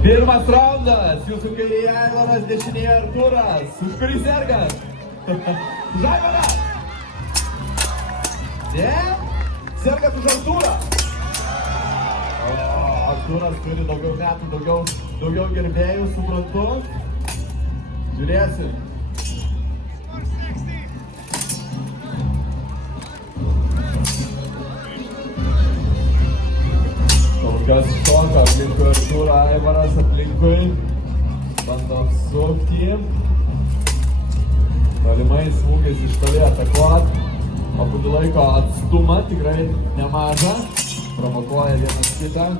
Pirmas raundas. Jūsų kairėje Aivaras, dešinėje Artūras. Už kurį sergat? Už Aivarą. Ne? Sergat už Artūrą. Artūras turi daugiau metų, daugiau gerbėjų, suprantu. Žiūrėsim. Kas šoka aplinkui Artūrą, Aivaras aplinkui. Bando apsukti. Tolimai smūgis iš toli atakuot. O kurį laiko atstumą tikrai nemažą. Provokuoja vienas kitą.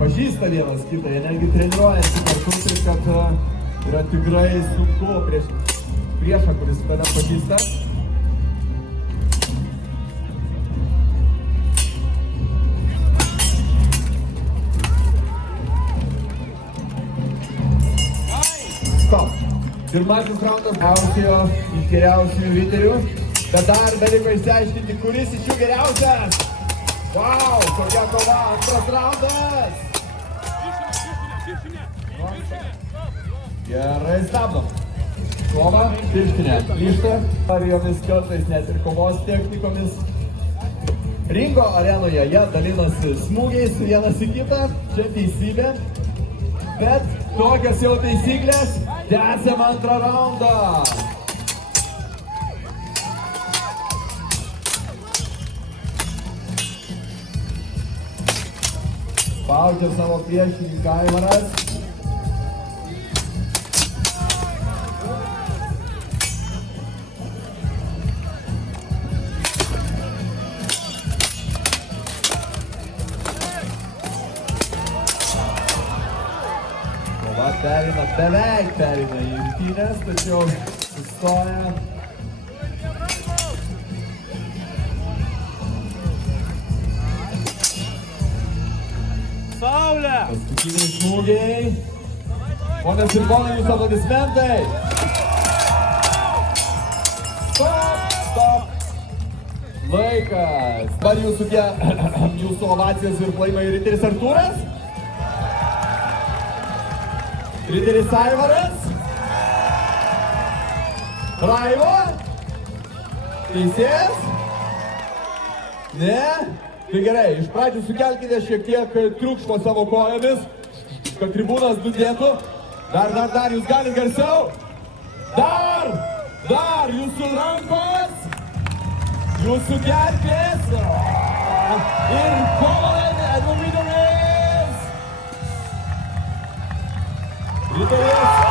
Pažįsta vienas kitą, jie netgi treniruojasi kartu, tai kad yra tikrai sunku prieš priešą, kuris tave pažįsta. Stop. Pirmasis raundas iš geriausių riterių, bet dar beliko išsiaiškinti, kuris iš jų geriausias. Wow, kokia kova, antras raundas. Gerai, stabdom. Kova, pirštinė, grįžta. Varijomis kartais net ir kovos technikomis. Ringo arenoje jie dalinosi smūgiais vienas į kitą, čia teisybė. Bet tokios jau taisyklės, tęsiam antrą raundą. Spaudžia savo priešininką Aivaras. Kova beveik perina į rungtynes, tačiau sustoja. Saulė! Paskutiniai smūgiai. Ponios ir ponai, jūsų aplodismentai. Stop. Laikas. Dabar jūsų ovacijos ir plojimai riteris Artūras. Riteris Aivaras. Raivo. Teisėjas. Ne? Tai gerai, iš pradžių sukelkite šiek tiek triukšmo savo kojomis, kad tribūnas dundėtų. Dar, jūs galite garsiau. Dar, jūsų rankos, jūsų gerklės. Ir kovalainė, numidomis. Riteris